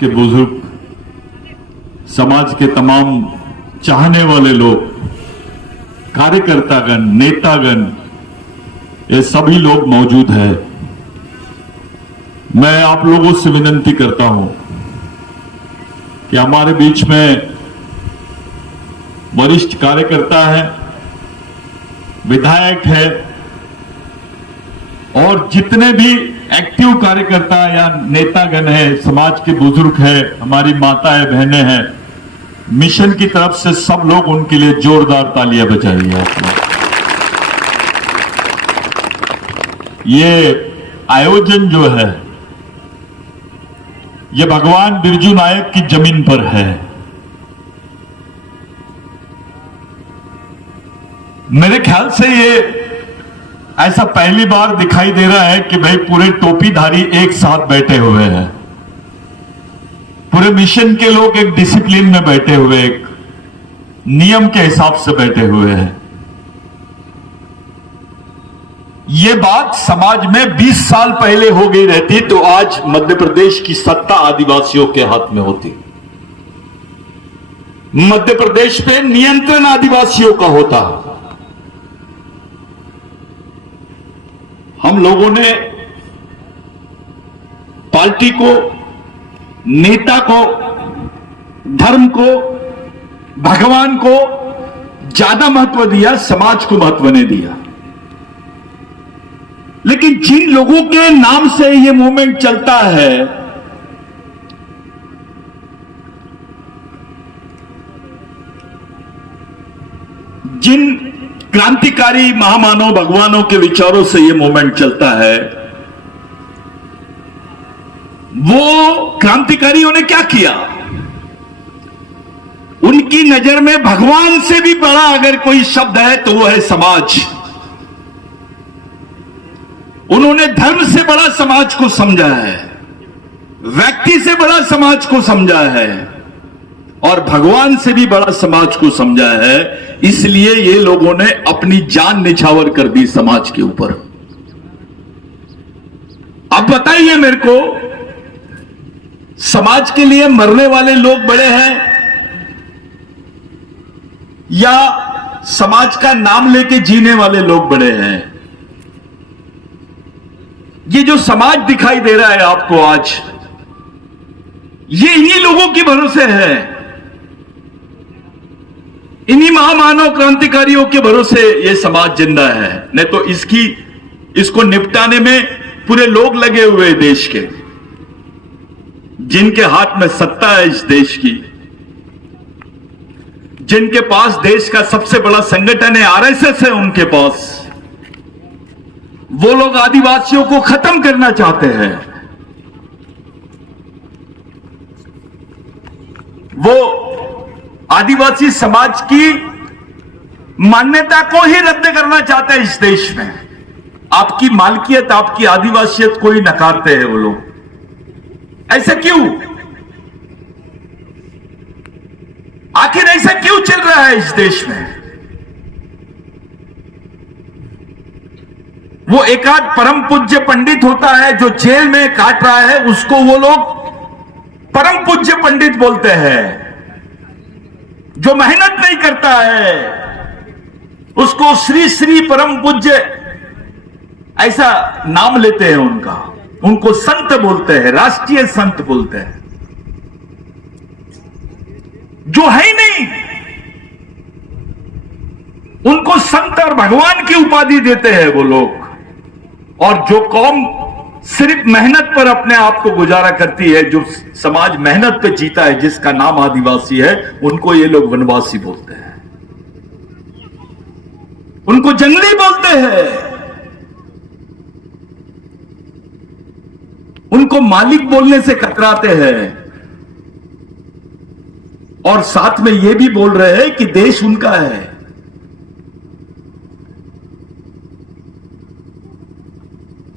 के बुजुर्ग, समाज के तमाम चाहने वाले लोग, कार्यकर्तागण, नेतागण, ये सभी लोग मौजूद हैं। मैं आप लोगों से विनती करता हूं कि हमारे बीच में वरिष्ठ कार्यकर्ता है, विधायक है और जितने भी एक्टिव कार्यकर्ता या नेतागण है, समाज के बुजुर्ग है, हमारी माताएं बहनें हैं, मिशन की तरफ से सब लोग उनके लिए जोरदार तालियां बजाइए आप लोग। ये आयोजन जो है ये भगवान बिरजू नायक की जमीन पर है। मेरे ख्याल से ये ऐसा पहली बार दिखाई दे रहा है कि भाई पूरे टोपीधारी एक साथ बैठे हुए हैं, पूरे मिशन के लोग एक डिसिप्लिन में बैठे हुए, एक नियम के हिसाब से बैठे हुए हैं। ये बात समाज में 20 साल पहले हो गई रहती तो आज मध्य प्रदेश की सत्ता आदिवासियों के हाथ में होती, मध्य प्रदेश पे नियंत्रण आदिवासियों का होता। हम लोगों ने पार्टी को, नेता को, धर्म को, भगवान को ज्यादा महत्व दिया, समाज को महत्व नहीं दिया। लेकिन जिन लोगों के नाम से ये मूवमेंट चलता है, जिन क्रांतिकारी महामानव भगवानों के विचारों से ये मूवमेंट चलता है, वो क्रांतिकारियों ने क्या किया? उनकी नजर में भगवान से भी बड़ा अगर कोई शब्द है तो वो है समाज। उन्होंने धर्म से बड़ा समाज को समझा है, व्यक्ति से बड़ा समाज को समझा है और भगवान से भी बड़ा समाज को समझा है। इसलिए ये लोगों ने अपनी जान निछावर कर दी समाज के ऊपर। अब बताइए मेरे को, समाज के लिए मरने वाले लोग बड़े हैं या समाज का नाम लेके जीने वाले लोग बड़े हैं? ये जो समाज दिखाई दे रहा है आपको आज, ये इन्हीं लोगों के भरोसे है, इन्हीं महामानव क्रांतिकारियों के भरोसे ये समाज जिंदा है। नहीं तो इसको निपटाने में पूरे लोग लगे हुए हैं देश के, जिनके हाथ में सत्ता है इस देश की, जिनके पास देश का सबसे बड़ा संगठन है, आरएसएस है उनके पास। वो लोग आदिवासियों को खत्म करना चाहते हैं, वो आदिवासी समाज की मान्यता को ही रद्द करना चाहते हैं इस देश में। आपकी मालकियत, आपकी आदिवासियत को ही नकारते हैं वो लोग। ऐसा क्यों? आखिर ऐसा क्यों चल रहा है इस देश में? वो एकाध परम पूज्य पंडित होता है जो जेल में काट रहा है, उसको वो लोग परम पूज्य पंडित बोलते हैं। जो मेहनत नहीं करता है उसको श्री श्री परम पूज्य ऐसा नाम लेते हैं उनका, उनको संत बोलते हैं, राष्ट्रीय संत बोलते हैं। जो है ही नहीं उनको संत और भगवान की उपाधि देते हैं वो लोग। और जो कौम सिर्फ मेहनत पर अपने आप को गुजारा करती है, जो समाज मेहनत पे जीता है, जिसका नाम आदिवासी है, उनको ये लोग वनवासी बोलते हैं, उनको जंगली बोलते हैं, उनको मालिक बोलने से कतराते हैं और साथ में ये भी बोल रहे हैं कि देश उनका है।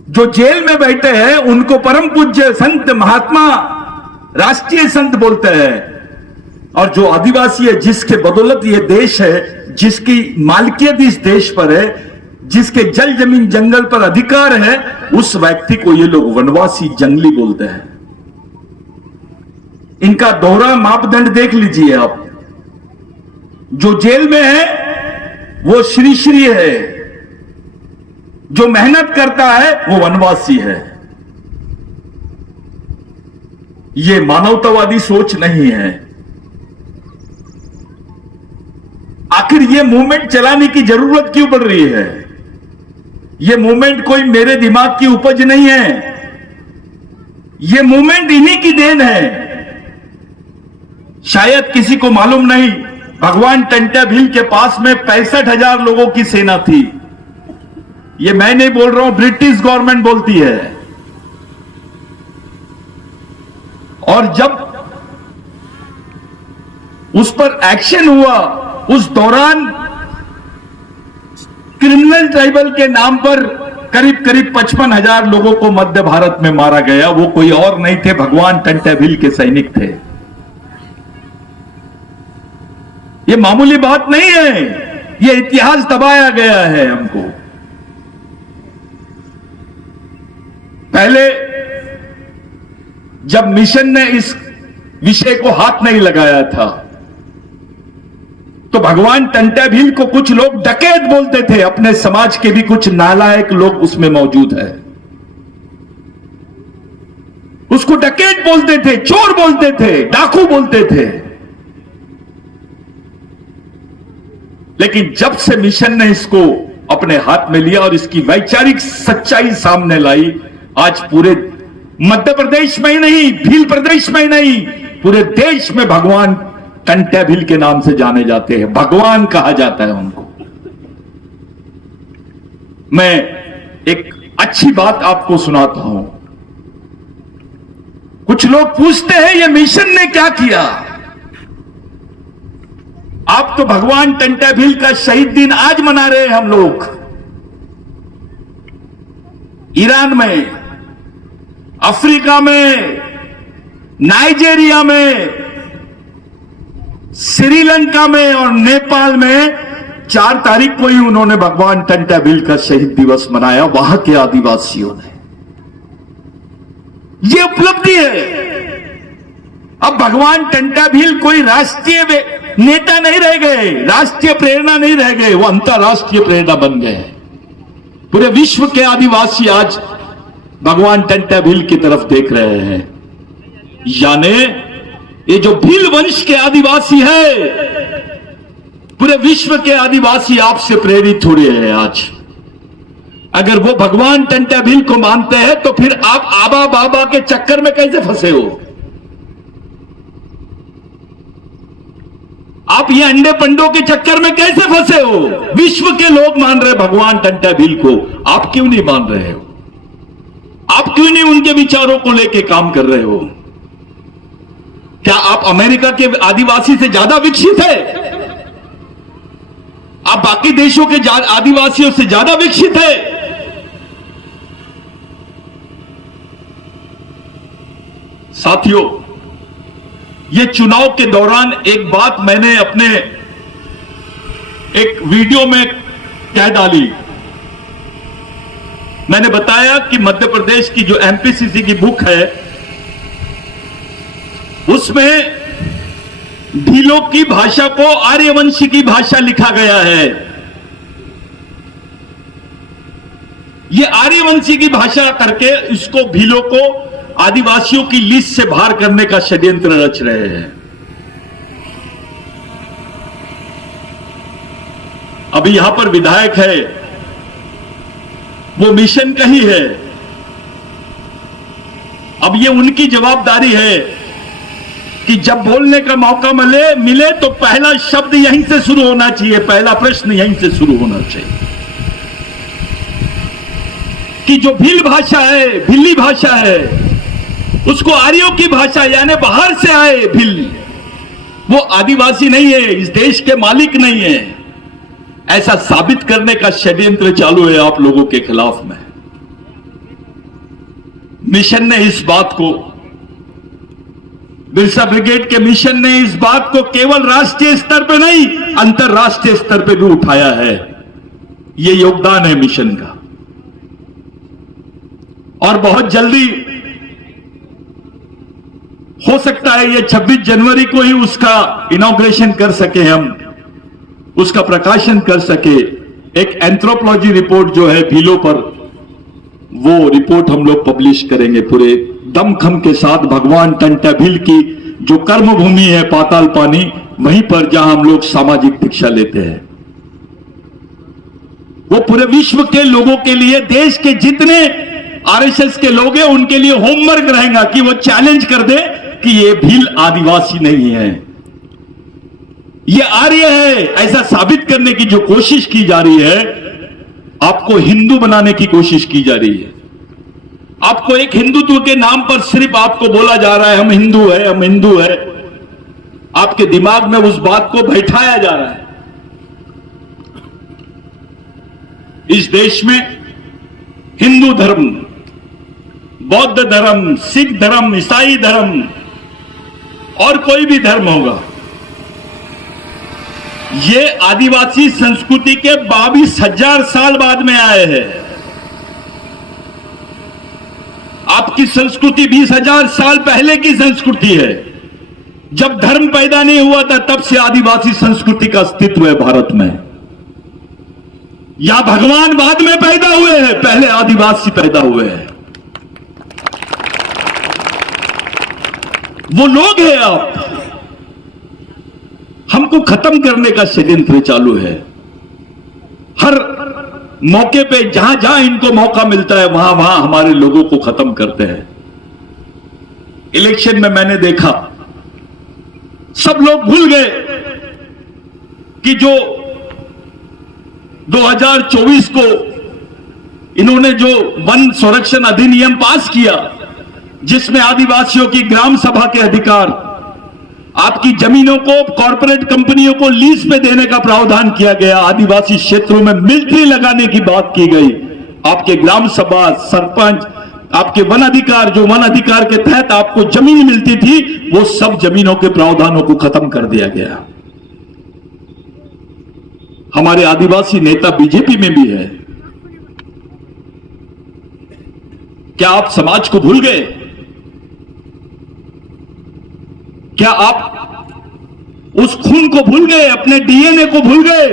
जो जेल में बैठे हैं उनको परम पूज्य संत, महात्मा, राष्ट्रीय संत बोलते हैं। और जो आदिवासी है, जिसके बदौलत ये देश है, जिसकी मालिकियत इस देश पर है, जिसके जल जमीन जंगल पर अधिकार है, उस व्यक्ति को ये लोग वनवासी, जंगली बोलते हैं। इनका दोहरा मापदंड देख लीजिए आप। जो जेल में है वो श्री श्री है, जो मेहनत करता है वो वनवासी है। ये मानवतावादी सोच नहीं है। आखिर ये मूवमेंट चलाने की जरूरत क्यों पड़ रही है? ये मूवमेंट कोई मेरे दिमाग की उपज नहीं है। ये मूवमेंट इन्हीं की देन है। शायद किसी को मालूम नहीं, भगवान टंट्या भील के पास में 65,000 लोगों की सेना थी। ये मैं नहीं बोल रहा हूं, ब्रिटिश गवर्नमेंट बोलती है। और जब उस पर एक्शन हुआ, उस दौरान क्रिमिनल ट्राइबल के नाम पर करीब करीब 55,000 लोगों को मध्य भारत में मारा गया। वो कोई और नहीं थे, भगवान टंट्या भील के सैनिक थे। ये मामूली बात नहीं है, ये इतिहास दबाया गया है हमको। पहले जब मिशन ने इस विषय को हाथ नहीं लगाया था तो भगवान टंट्या भील को कुछ लोग डकैत बोलते थे। अपने समाज के भी कुछ नालायक लोग उसमें मौजूद है, उसको डकैत बोलते थे, चोर बोलते थे, डाकू बोलते थे। लेकिन जब से मिशन ने इसको अपने हाथ में लिया और इसकी वैचारिक सच्चाई सामने लाई, आज पूरे मध्य प्रदेश में ही नहीं, भील प्रदेश में ही नहीं, पूरे देश में भगवान टंट्या भील के नाम से जाने जाते हैं। भगवान कहा जाता है उनको। मैं एक अच्छी बात आपको सुनाता हूं। कुछ लोग पूछते हैं ये मिशन ने क्या किया? आप तो भगवान टंट्या भील का शहीद दिन आज मना रहे हैं हम लोग। ईरान में, अफ्रीका में, नाइजीरिया में, श्रीलंका में और नेपाल में 4 तारीख को ही उन्होंने भगवान टंट्या भील का शहीद दिवस मनाया, वहां के आदिवासियों ने। यह उपलब्धि है। अब भगवान टंट्या भील कोई राष्ट्रीय नेता नहीं रह गए, राष्ट्रीय प्रेरणा नहीं रह गए, वो अंतरराष्ट्रीय प्रेरणा बन गए। पूरे विश्व के आदिवासी आज भगवान टंट्या भील की तरफ देख रहे हैं। यानी ये जो भील वंश के आदिवासी है, पूरे विश्व के आदिवासी आपसे प्रेरित हो रहे हैं आज। अगर वो भगवान टंट्या भील को मानते हैं तो फिर आप आबा बाबा के चक्कर में कैसे फंसे हो? आप ये अंडे पंडों के चक्कर में कैसे फंसे हो? विश्व के लोग मान रहे भगवान टंट्या भील को, आप क्यों नहीं मान रहे हो? आप क्यों नहीं उनके विचारों को लेके काम कर रहे हो? क्या आप अमेरिका के आदिवासी से ज्यादा विकसित है? आप बाकी देशों के आदिवासियों से ज्यादा विकसित है? साथियों, ये चुनाव के दौरान एक बात मैंने अपने एक वीडियो में कह डाली। मैंने बताया कि मध्य प्रदेश की जो एमपीसीसी की बुक है उसमें भीलों की भाषा को आर्यवंशी की भाषा लिखा गया है। ये आर्यवंशी की भाषा करके इसको भीलों को आदिवासियों की लिस्ट से बाहर करने का षड्यंत्र रच रहे हैं। अभी यहां पर विधायक है, वो मिशन का ही है। अब ये उनकी जवाबदारी है कि जब बोलने का मौका मिले तो पहला शब्द यहीं से शुरू होना चाहिए, पहला प्रश्न यहीं से शुरू होना चाहिए कि जो भील भाषा है, भिल्ली भाषा है, उसको आर्यों की भाषा यानी बाहर से आए भील, वो आदिवासी नहीं है, इस देश के मालिक नहीं है, ऐसा साबित करने का षड्यंत्र चालू है आप लोगों के खिलाफ में। मिशन ने इस बात को, बिरसा ब्रिगेड के मिशन ने इस बात को केवल राष्ट्रीय स्तर पर नहीं अंतरराष्ट्रीय स्तर पर भी उठाया है। यह योगदान है मिशन का। और बहुत जल्दी हो सकता है ये 26 जनवरी को ही उसका इनॉग्रेशन कर सके, हम उसका प्रकाशन कर सके। एक एंथ्रोपोलॉजी रिपोर्ट जो है भीलों पर, वो रिपोर्ट हम लोग पब्लिश करेंगे पूरे दमखम के साथ। भगवान टंटा भील की जो कर्म भूमि है पाताल पानी, वहीं पर जहां हम लोग सामाजिक दीक्षा लेते हैं, वो पूरे विश्व के लोगों के लिए, देश के जितने आरएसएस के लोग हैं उनके लिए होमवर्क रहेगा कि वो चैलेंज कर दे कि ये भील आदिवासी नहीं है, ये आर्य है। ऐसा साबित करने की जो कोशिश की जा रही है, आपको हिंदू बनाने की कोशिश की जा रही है। आपको एक हिंदुत्व के नाम पर सिर्फ आपको बोला जा रहा है हम हिंदू है, हम हिंदू है। आपके दिमाग में उस बात को बैठाया जा रहा है। इस देश में हिंदू धर्म, बौद्ध धर्म, सिख धर्म, ईसाई धर्म और कोई भी धर्म होगा, ये आदिवासी संस्कृति के 22,000 साल बाद में आए हैं। आपकी संस्कृति 20,000 साल पहले की संस्कृति है। जब धर्म पैदा नहीं हुआ था तब से आदिवासी संस्कृति का अस्तित्व है भारत में। या भगवान बाद में पैदा हुए हैं, पहले आदिवासी पैदा हुए हैं। वो लोग हैं आप। हमको खत्म करने का षड्यंत्र चालू है। हर मौके पे जहां जहां इनको मौका मिलता है वहां वहां हमारे लोगों को खत्म करते हैं। इलेक्शन में मैंने देखा सब लोग भूल गए कि जो 2024 को इन्होंने जो वन संरक्षण अधिनियम पास किया, जिसमें आदिवासियों की ग्राम सभा के अधिकार, आपकी जमीनों को कॉरपोरेट कंपनियों को लीज पे देने का प्रावधान किया गया, आदिवासी क्षेत्रों में मिलिट्री लगाने की बात की गई, आपके ग्राम सभा, सरपंच, आपके वन अधिकार, जो वन अधिकार के तहत आपको जमीन मिलती थी, वो सब जमीनों के प्रावधानों को खत्म कर दिया गया। हमारे आदिवासी नेता बीजेपी में भी है। क्या आप समाज को भूल गए? क्या आप उस खून को भूल गए? अपने डीएनए को भूल गए?